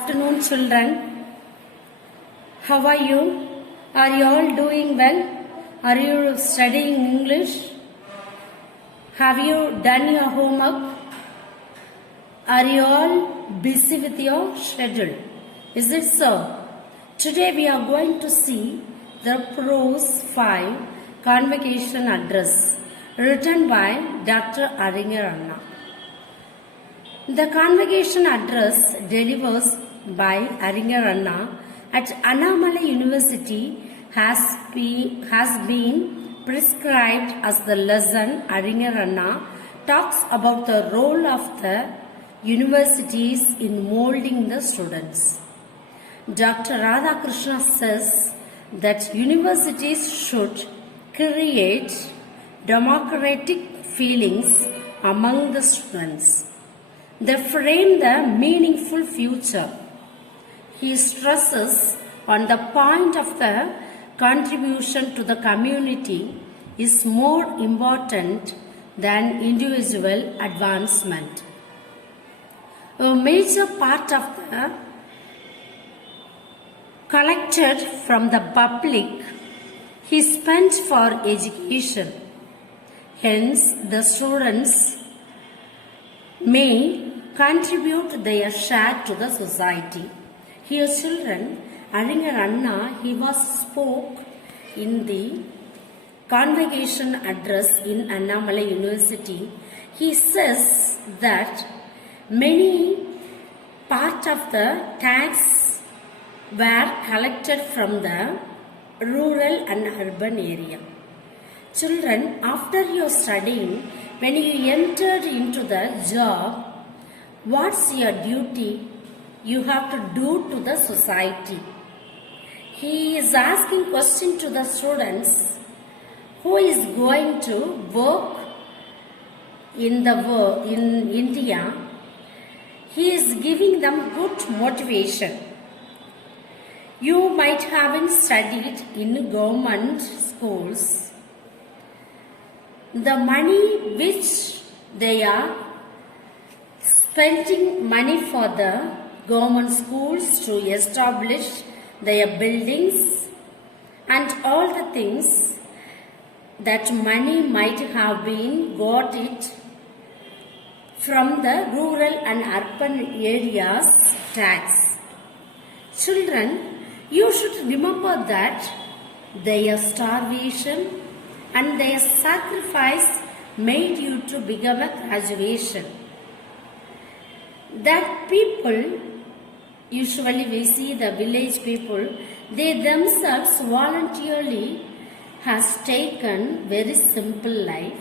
afternoon, children. How are you? Are you all doing well? Are you studying English? Have you done your homework? Are you all busy with your schedule? Is it so? Today we are going to see the Prose 5 Convocation Address written by Dr. Aringer Anna. The Convocation Address delivered by Aringer Anna at Annamalai University has been prescribed as the lesson. Aringer Anna talks about the role of the universities in molding the students. Dr. Radhakrishna says that universities should create democratic feelings among the students. They frame the meaningful future. He stresses on the point of the contribution to the community is more important than individual advancement. A major part of the collected from the public is spent for education. Hence, the students may contribute their share to the society. Here, children, Aringer Anna, he spoke in the Convocation Address in Annamalai University. He says that many part of the tax were collected from the rural and urban area. Children, after your studying, when you entered into the job, what's your duty you have to do to the society? He is asking question to the students who is going to work in India. He is giving them good motivation. You might have studied in government schools. The money which they are spending money for the government schools to establish their buildings and all the things, that money might have been got it from the rural and urban areas tax. Children, you should remember that their starvation and their sacrifice made you to become a graduation. That people, usually we see the village people, they themselves voluntarily has taken very simple life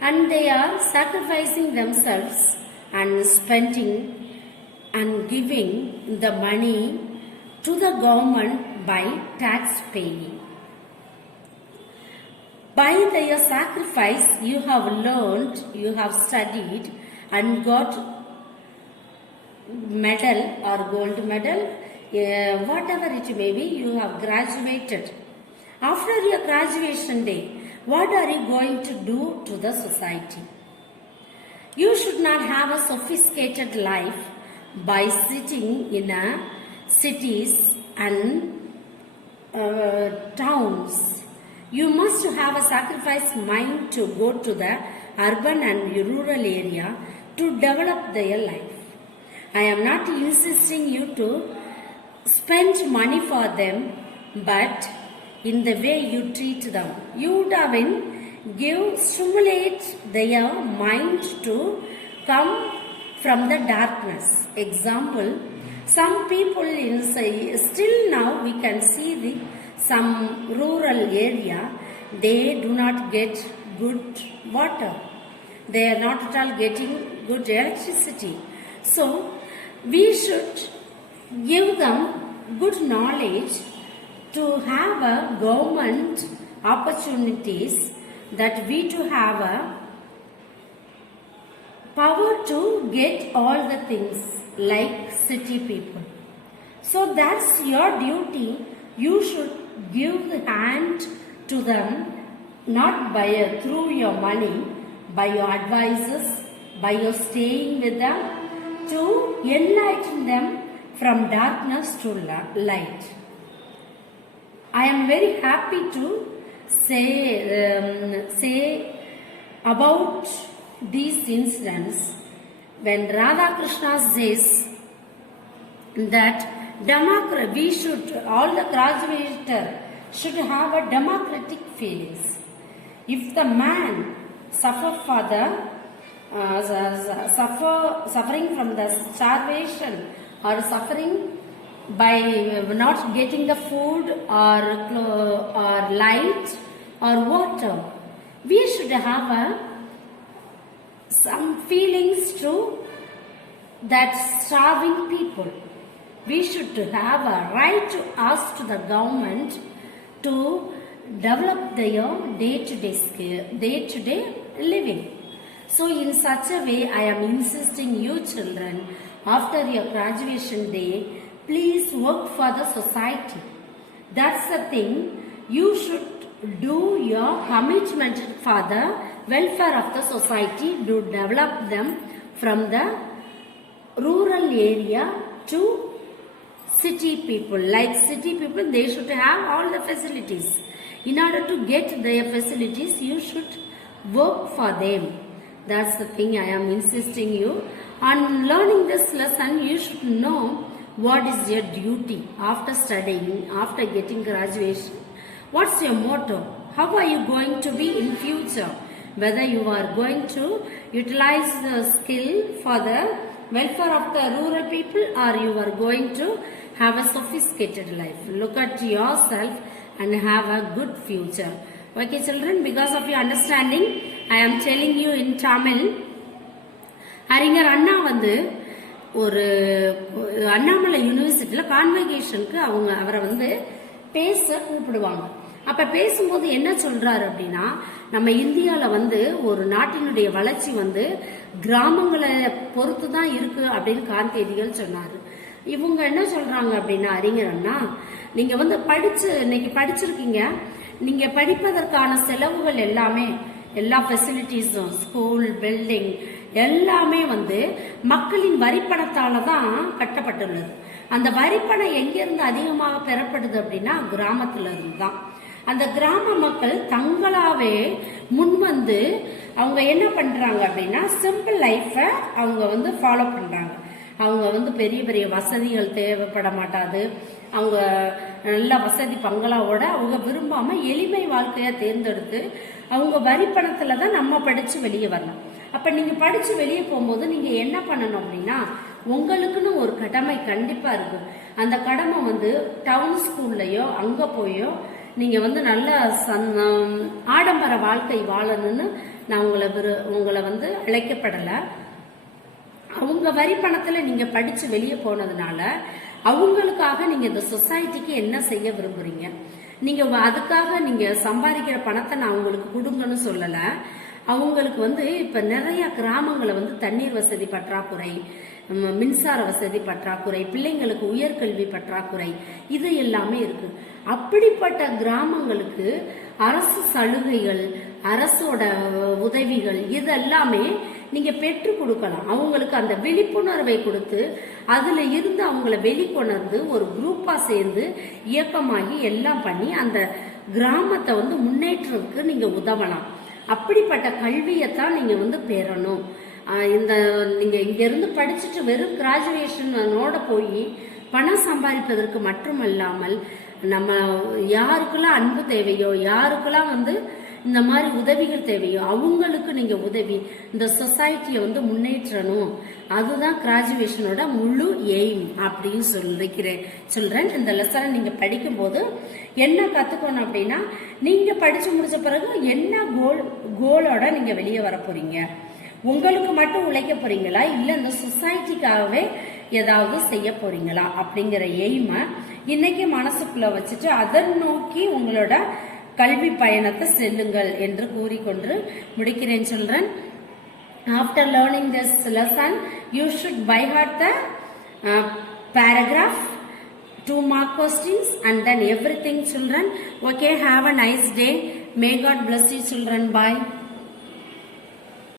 and they are sacrificing themselves and spending and giving the money to the government by tax paying. By their sacrifice, you have learned, you have studied and got medal or gold medal, whatever it may be, you have graduated. After your graduation day, what are you going to do to the society? You should not have a sophisticated life by sitting in cities and towns. You must have a sacrifice mind to go to the urban and rural area to develop their life. I am not insisting you to spend money for them, but in the way you treat them, you would have stimulate their mind to come from the darkness. Example, some people still now we can see some rural area, they do not get good water. They are not at all getting good electricity. So, we should give them good knowledge to have a government opportunities, that we to have a power to get all the things like city people. So that's your duty. You should give the hand to them, not by through your money, by your advices, by your staying with them, to enlighten them from darkness to light. I am very happy to say about these incidents when Radha Krishna says that all the graduates should have a democratic feelings. If the man suffering from the starvation or suffering by not getting the food or light or water, we should have some feelings to that starving people. We should have a right to ask to the government to develop their day-to-day living. So in such a way, I am insisting you children, after your graduation day, please work for the society. That's the thing. You should do your commitment for the welfare of the society to develop them from the rural area to city people. Like city people, they should have all the facilities. In order to get their facilities, you should work for them. That's the thing I am insisting you. On learning this lesson, you should know what is your duty after studying, after getting graduation. What's your motto? How are you going to be in future? Whether you are going to utilize the skill for the welfare of the rural people or you are going to have a sophisticated life. Look at yourself and have a good future. Okay children, because of your understanding, I am telling you in Tamil. அறிஞர் அண்ணா வந்து ஒரு அண்ணாமலை யூனிவர்சிட்டியில் கான்வகேஷனுக்கு அவரை வந்து பேச கூப்பிடுவாங்க. அப்ப பேசும்போது என்ன சொல்றாரு அப்படின்னா, நம்ம இந்தியாவில் வந்து ஒரு நாட்டினுடைய வளர்ச்சி வந்து கிராமங்களை பொறுத்து தான் இருக்கு அப்படின்னு காந்தியடிகள் சொன்னாரு. இவங்க என்ன சொல்றாங்க அப்படின்னா, அறிஞர் அண்ணா, நீங்க வந்து இன்னைக்கு படிச்சிருக்கீங்க, நீங்க படிப்பதற்கான செலவுகள் எல்லாமே, எல்லா ஃபெசிலிட்டிஸும், ஸ்கூல், பில்டிங் எல்லாமே வந்து மக்களின் வரிப்பணத்தால தான் கட்டப்பட்டுள்ளது. அந்த வரிப்பணம் எங்கிருந்து அதிகமாக பெறப்படுது அப்படின்னா கிராமத்துல இருந்து தான். அந்த கிராம மக்கள் தங்களாவே முன் வந்து அவங்க என்ன பண்றாங்க அப்படின்னா சிம்பிள் லைஃப அவங்க வந்து ஃபாலோ பண்றாங்க. அவங்க வந்து பெரிய பெரிய வசதிகள் தேவைப்பட மாட்டாது. அவங்க நல்ல வசதி பங்களாவோட அவங்க விரும்பாம எளிமை வாழ்க்கையா தேர்ந்தெடுத்து அவங்க வரி பணத்துல தான் நம்ம படிச்சு வெளியே வரணும். அப்ப நீங்க படிச்சு வெளியே போகும்போது நீங்க என்ன பண்ணணும் அப்படின்னா, உங்களுக்குன்னு ஒரு கடமை கண்டிப்பா இருக்கு. அந்த கடமை வந்து டவுன் ஸ்கூல்லயோ அங்க போயோ நீங்க வந்து நல்ல ஆடம்பர வாழ்க்கை வாழணும்னு நான் உங்களை வந்து அழைக்கப்படல. அவங்க வரி பணத்துல நீங்க படிச்சு வெளியே போனதுனால அவங்களுக்காக நீங்க இந்த சொசைட்டிக்கு என்ன செய்ய விரும்புறீங்க, நீங்க அதுக்காக நீங்க சம்பாதிக்கிற பணத்தை நான் உங்களுக்கு கொடுங்கன்னு சொல்லல. அவங்களுக்கு வந்து இப்ப நிறைய கிராமங்களை வந்து தண்ணீர் வசதி பற்றாக்குறை, மின்சார வசதி பற்றாக்குறை, பிள்ளைங்களுக்கு உயர்கல்வி பற்றாக்குறை, இது எல்லாமே இருக்கு. அப்படிப்பட்ட கிராமங்களுக்கு அரசு சலுகைகள், அரசோட உதவிகள் இதெல்லாமே நீங்க பெற்று கொடுக்கலாம். அவங்களுக்கு அந்த விழிப்புணர்வை கொடுத்து அதுல இருந்து அவங்கள வெளிக்கொணர்ந்து ஒரு குரூப்பா சேர்ந்து இயக்கமாகி எல்லாம் பண்ணி அந்த கிராமத்தை வந்து முன்னேற்றத்துக்கு நீங்க உதவலாம். அப்படிப்பட்ட கல்வியைத்தான் நீங்க வந்து பெறணும். நீங்க இங்க இருந்து படிச்சுட்டு வெறும் கிராஜுவேஷனோட போய் பணம் சம்பாதிப்பதற்கு மட்டுமல்லாமல் நம்ம யாருக்கெல்லாம் அன்பு தேவையோ, யாருக்கெல்லாம் வந்து இந்த மாதிரி உதவிகள் தேவையோ அவங்களுக்கு நீங்க உதவி இந்த சொசைட்டியை வந்து முன்னேற்றணும். அதுதான் கிராஜுவேஷனோட முழு எய்ம் அப்படின்னு சொல்லிக்கிறேன். சில்ட்ரன், இந்த லெசனை நீங்க படிக்கும் போது என்ன கத்துக்கணும் அப்படின்னா, நீங்க படிச்சு முடிச்ச பிறகு என்ன கோலோட நீங்க வெளியே வர போறீங்க, உங்களுக்கு மட்டும் உழைக்க போறீங்களா இல்ல இந்த சொசைட்டிக்காகவே ஏதாவது செய்ய போறீங்களா அப்படிங்கிற எய்மை இன்னைக்கு மனசுக்குள்ள வச்சுட்டு அதன் நோக்கி உங்களோட கல்வி பயணத்தை செல்லுங்கள் என்று கூறிக்கொண்டு முடிக்கிறேன். children, after learning this lesson you should by heart the paragraph, 2 mark questions and then everything. children, okay, have a nice day. May God bless you children. Bye.